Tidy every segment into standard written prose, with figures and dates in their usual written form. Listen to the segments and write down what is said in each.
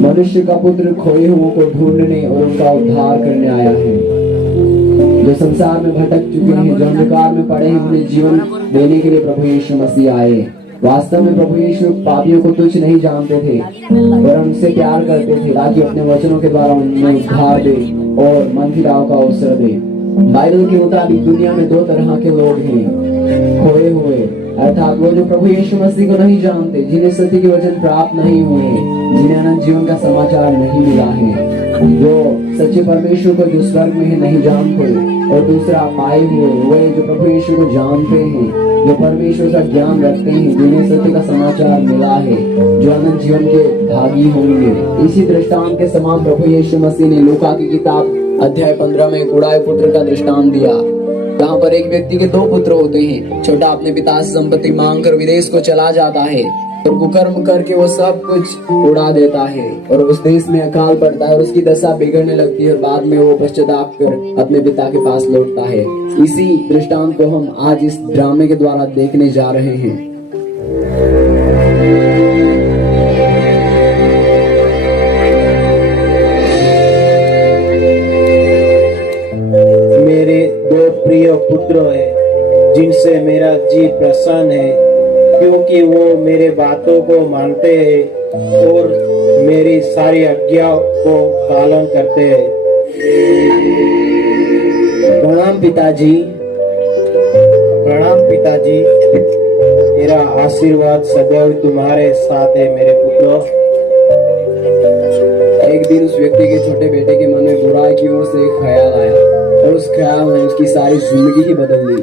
मनुष्य का पुत्र खोए हुओं को ढूंढने और उनका उद्धार करने आया है। जो संसार में भटक चुके हैं, जो अंधकार में पड़े हैं, उन्हें जीवन देने के लिए प्रभु यीशु मसीह आए। वास्तव में प्रभु यीशु पापियों को तुच्छ नहीं जानते थे और उनसे प्यार करते थे, ताकि अपने वचनों के द्वारा उन्हें उद्धार दे और मन फिराव का अवसर दे। बाइबल के मुताबिक दुनिया में दो तरह के लोग हैं, खोए हुए अर्थात वो जो प्रभु यीशु मसीह को नहीं जानते, जिन्हें सत्य के वचन प्राप्त नहीं हुए, जिन्हें अनंत जीवन का समाचार नहीं मिला है, जो सच्चे परमेश्वर को जो स्वर्ग में है नहीं जानते। और दूसरा पाए हुए वे जो प्रभु यीशु को जानते हैं, जो परमेश्वर का ज्ञान रखते हैं, जिन्हें सत्य का समाचार मिला है, जो अनंत जीवन के भागी होंगे। इसी दृष्टांत के समान प्रभु यीशु मसीह ने लूका की किताब अध्याय 15 में कुड़ाए पुत्र का दृष्टांत दिया। यहाँ पर एक व्यक्ति के दो पुत्र होते हैं। छोटा अपने पिता से संपत्ति मांगकर विदेश को चला जाता है और कुकर्म करके वो सब कुछ उड़ा देता है और उस देश में अकाल पड़ता है और उसकी दशा बिगड़ने लगती है और बाद में वो पश्चाताप कर अपने पिता के पास लौटता है। इसी दृष्टांत को हम आज इस ड्रामे के द्वारा देखने जा रहे हैं। मेरे दो प्रिय पुत्र हैं, जिनसे मेरा जी प्रसन्न है, क्योंकि वो मेरे बातों को मानते हैं और मेरी सारी आज्ञा को पालन करते हैं। प्रणाम पिताजी। प्रणाम पिताजी। मेरा आशीर्वाद सदैव तुम्हारे साथ है मेरे पुत्र। एक दिन उस व्यक्ति के छोटे बेटे के मन में बुराई की ओर से एक ख्याल आया और उस ख्याल ने उसकी सारी जिंदगी ही बदल दी।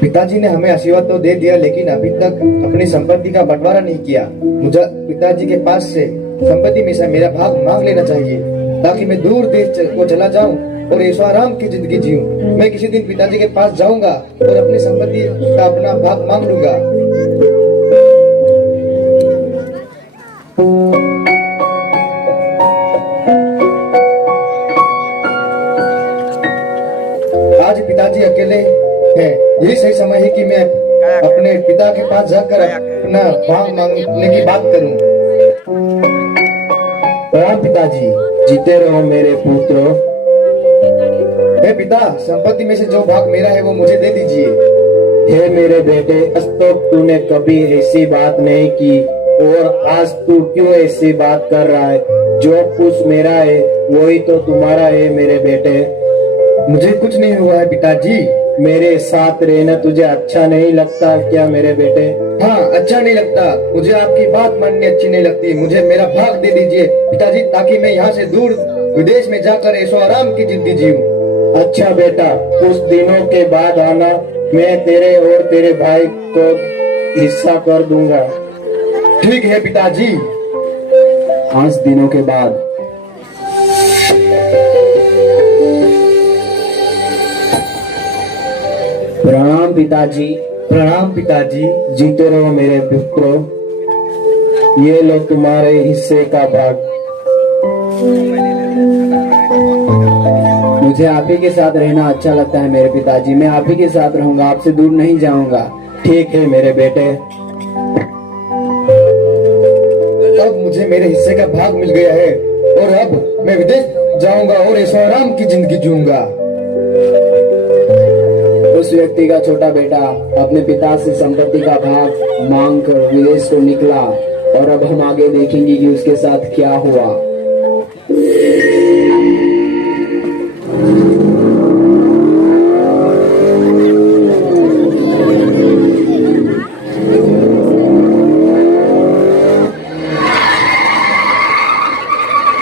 पिताजी ने हमें आशीर्वाद तो दे दिया, लेकिन अभी तक अपनी संपत्ति का बंटवारा नहीं किया। मुझे पिताजी के पास से संपत्ति में से मेरा भाग मांग लेना चाहिए, ताकि मैं दूर देश को चला जाऊं और ऐशो आराम की जिंदगी जीऊं। मैं किसी दिन पिताजी के पास जाऊंगा और अपनी संपत्ति का अपना भाग मांग लूंगा। आज पिताजी अकेले हैं, यही सही समय है कि मैं अपने पिता के पास जाकर अपना भाग मांगने की बात करूं। प्रणाम पिताजी। जीते रहो मेरे पुत्र। हे पिता, संपत्ति में से जो भाग मेरा है वो मुझे दे दीजिए। हे मेरे बेटे, आज तक तूने कभी ऐसी बात नहीं की और आज तू क्यों ऐसी बात कर रहा है? जो कुछ मेरा है वही तो तुम्हारा है मेरे बेटे। मुझे कुछ नहीं हुआ है पिताजी। मेरे साथ रहना तुझे अच्छा नहीं लगता क्या मेरे बेटे? हाँ, अच्छा नहीं लगता। मुझे आपकी बात माननी अच्छी नहीं लगती। मुझे मेरा भाग दे दीजिए पिताजी, ताकि मैं यहाँ से दूर विदेश में जाकर ऐशो आराम की जिंदगी जीऊं। अच्छा बेटा, कुछ दिनों के बाद आना, मैं तेरे और तेरे भाई को हिस्सा कर दूंगा। ठीक है पिताजी। 5 दिनों के बाद प्रणाम पिताजी। प्रणाम पिताजी। जीते रहो मेरे पुत्रो। ये लो तुम्हारे हिस्से का भाग। मुझे आप ही के साथ रहना अच्छा लगता है मेरे पिताजी। मैं आप ही के साथ रहूंगा, आपसे दूर नहीं जाऊंगा। ठीक है मेरे बेटे। अब मुझे मेरे हिस्से का भाग मिल गया है और अब मैं विदेश जाऊंगा और ऐशो आराम की जिंदगी जीऊंगा। उस व्यक्ति का छोटा बेटा अपने पिता से संपत्ति का भाग मांगकर विदेश को निकला और अब हम आगे देखेंगे कि उसके साथ क्या हुआ।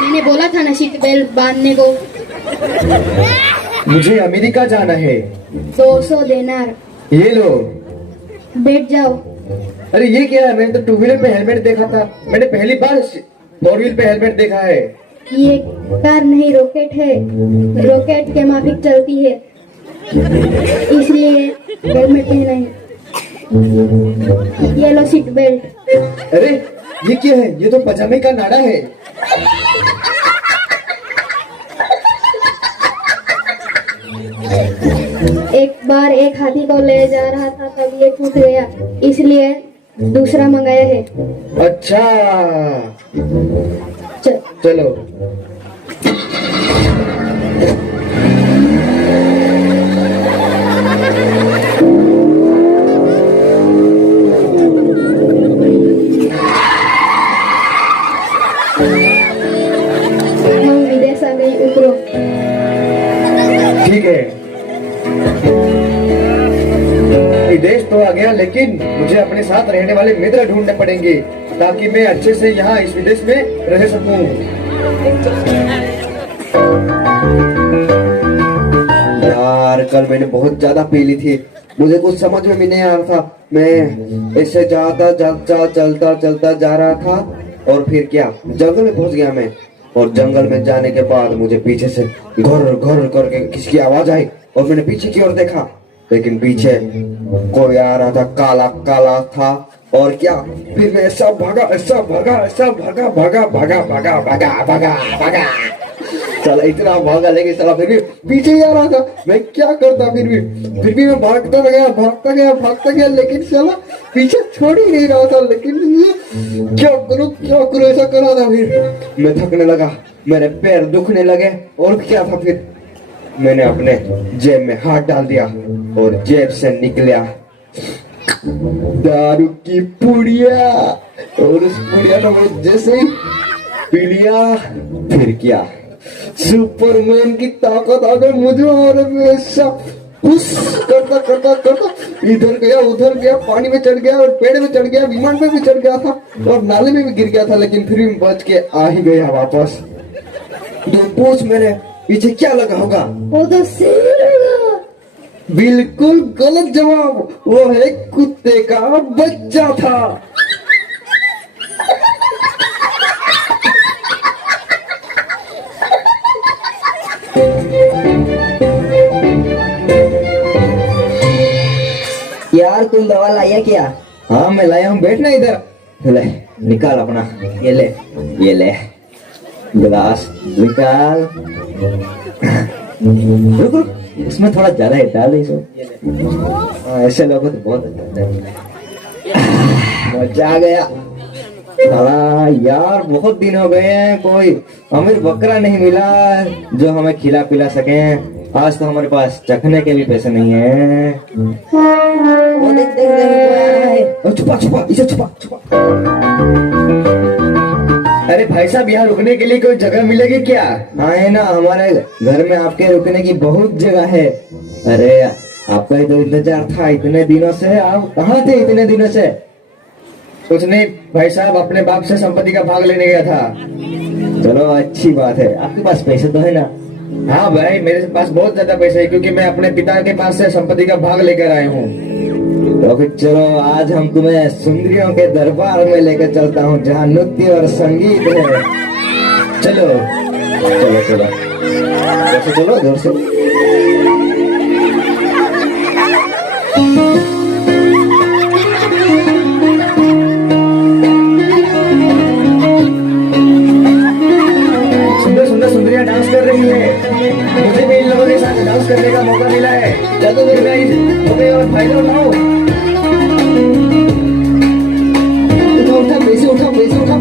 मैंने बोला था ना सीट बेल्ट बांधने को। मुझे अमेरिका जाना है। 200 देनार। ये लो। बैठ जाओ। अरे ये क्या है? मैंने तो 2 व्हीलर पे हेलमेट देखा था। मैंने पहली बार 4 व्हील पे हेलमेट देखा है। ये कार नहीं, रॉकेट है। रॉकेट के माफिक चलती है, इसलिए हेलमेट पहना है। ये लो सीट बेल्ट। अरे ये क्या है? ये तो पजामे का नाड़ा है। एक बार एक हाथी को ले जा रहा था, तब ये टूट गया, इसलिए दूसरा मंगाया है। अच्छा, च- चलो। हम विदेश आ गई, उतरो। ठीक है, विदेश तो आ गया, लेकिन मुझे अपने साथ रहने वाले मित्र ढूंढने पड़ेंगे ताकि मैं अच्छे से यहाँ इस विदेश में रह सकूं। यार, कल मैंने बहुत ज्यादा पी ली थी, मुझे कुछ समझ में भी नहीं आ रहा था। मैं ऐसे चलता जा रहा था और फिर क्या, जंगल में पहुंच गया मैं। और जंगल में जाने के बाद मुझे पीछे से घुर घुर करके किसकी आवाज आई और मैंने पीछे की ओर देखा, लेकिन पीछे कोई आ रहा था, काला काला था। और क्या, फिर मैं ऐसा भागा चला, इतना भागा, लेकिन चला फिर भी पीछे ही आ रहा था। मैं क्या करता, फिर भी मैं भागता गया, लेकिन चला पीछे छोड़ ही नहीं रहा था। लेकिन ये क्या करूं, ऐसा कर रहा था। फिर मैं थकने लगा, मेरे पैर दुखने लगे, और क्या था, फिर मैंने अपने जेब में हाथ डाल दिया और जेब से निकला दारू की पुड़िया। और उस पुड़िया को मैं जैसे ही पी लिया, फिर क्या, सुपरमैन की ताकत आ गई मुझे। और मैं ऐसा करता इधर गया उधर गया, पानी में चढ़ गया और पेड़ में चढ़ गया, विमान पे भी चढ़ गया था और नाले में भी गिर गया था, लेकिन फिर भी बच के आ ही गया वापस। तो पूछ, मेरे पीछे क्या लगा होगा? वो तो शेर होगा। बिल्कुल गलत जवाब, वो है कुत्ते का बच्चा था। यार, तुम दवा लाया क्या? हाँ, मैं लाया हूँ, बैठना इधर। ले, निकाल अपना, ये ले गिलास निकाल। रुक रुक, इसमें थोड़ा ज्यादा है, डाल इसमें। ऐसे लोगों तो बहुत अच्छा है। मजा आ गया। साला यार, बहुत दिन हो गए हैं, कोई अमीर बकरा नहीं मिला जो हमें खिला पिला सके। आज तो हमारे पास चखने के भी पैसे नहीं है। वो देख, छुपा, इसे छुपा। अरे भाई साहब, यहाँ रुकने के लिए कोई जगह मिलेगी क्या? हाँ है ना, हमारे घर में आपके रुकने की बहुत जगह है। अरे आपका ही तो इंतजार था इतने दिनों से। आप कहाँ थे इतने दिनों से? कुछ नहीं भाई साहब, अपने बाप से संपत्ति का भाग लेने गया था। चलो अच्छी बात है, आपके पास पैसे तो है ना? हाँ भाई, मेरे पास बहुत ज्यादा पैसे है, क्योंकि मैं अपने पिता के पास से संपत्ति का भाग लेकर आया हूँ। तो फिर चलो, आज हम तुम्हें सुंदरियों के दरबार में लेकर चलता हूँ, जहाँ नृत्य और संगीत है। चलो चलो जोर से। सुंदर सुंदरियां डांस कर रही है। मुझे भी इन लोगों के साथ डांस करने का मौका मिला है। चलो फिर मैं इस मौके और फायदा उठाऊं। उठा पैसे उठा।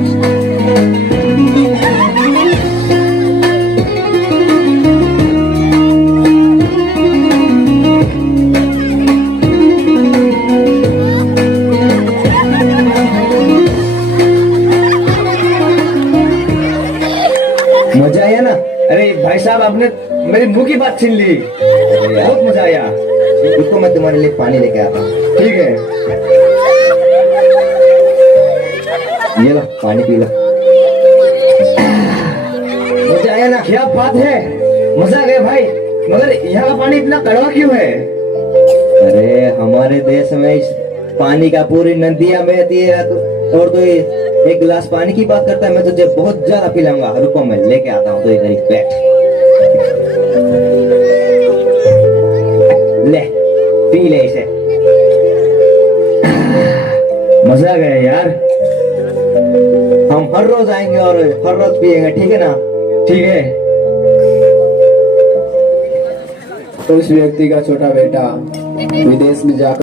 मजा आया ना? अरे भाई साहब, आपने मेरी मुंह की बात छीन ली। बहुत मजा आया। रुको, मैं तुम्हारे लिए पानी लेके आता हूँ। ठीक है, ये लो, पानी पी लो। मजा आया ना? क्या बात है, मजा आ गया भाई। मगर यहाँ का पानी इतना कड़वा क्यों है? अरे हमारे देश में इस पानी का पूरी नदियां बहती है, और तो एक गिलास पानी की बात करता है। मैं तुझे बहुत ज्यादा पिलाऊंगा। रुको, मैं लेके आता हूँ, तो इधर ही बैठ। ले, पी ले इसे। मजा आ गया यार। हम हर रोज आएंगे और हर रोज पिएंगे, ठीक है ना? ठीक है। उस व्यक्ति का छोटा बेटा विदेश में जाकर